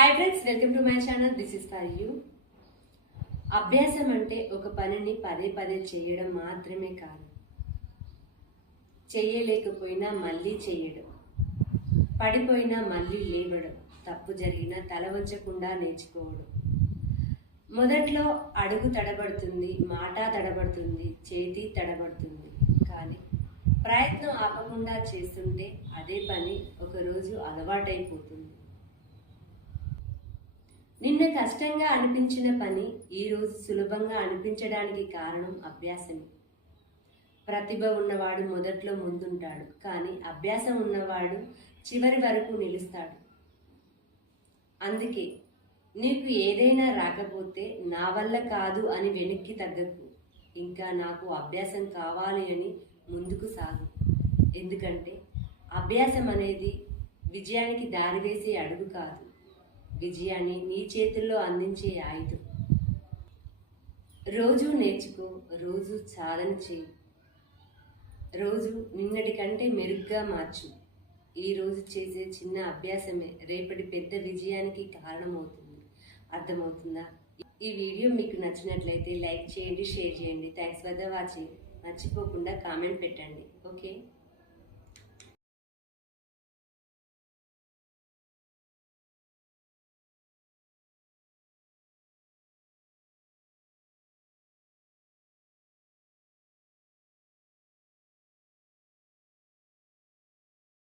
Hi friends, welcome to my channel. This is for you. అభ్యాసం అంటే ఒక పనిని పదే పదే చేయడం మాత్రమే కాదు, చేయలేకపోయినా మళ్ళీ చేయడం, పడిపోయినా మళ్ళీ లేవడం, తప్పు జరిగినా తల వంచకుండా నేర్చుకోవడం. మొదట్లో అడుగు తడబడుతుంది, మాట తడబడుతుంది, చేతి తడబడుతుంది. కానీ ప్రయత్నం ఆపకుండా చేస్తుంటే అదే పని ఒకరోజు అలవాటైపోతుంది. నిన్న కష్టంగా అనిపించిన పని ఈరోజు సులభంగా అనిపించడానికి కారణం అభ్యాసమే. ప్రతిభ ఉన్నవాడు మొదట్లో ముందుంటాడు, కానీ అభ్యాసం ఉన్నవాడు చివరి వరకు నిలుస్తాడు. అందుకే నీకు ఏదైనా రాకపోతే నా వల్ల కాదు అని వెనక్కి తగ్గకు, ఇంకా నాకు అభ్యాసం కావాలి అని ముందుకు సాగు. ఎందుకంటే అభ్యాసం అనేది విజయానికి దారివేసే అడుగు కాదు, విజయాన్ని నీ చేతుల్లో అందించే ఆయుధం. రోజు నేర్చుకో, రోజు సాధన చేయి, రోజు నిన్నటి కంటే మెరుగ్గా మార్చు. ఈరోజు చేసే చిన్న అభ్యాసమే రేపటి పెద్ద విజయానికి కారణమవుతుంది. అర్థమవుతుందా? ఈ వీడియో మీకు నచ్చినట్లయితే లైక్ చేయండి, షేర్ చేయండి. Thanks for the watching. మర్చిపోకుండా కామెంట్ పెట్టండి. ఓకే.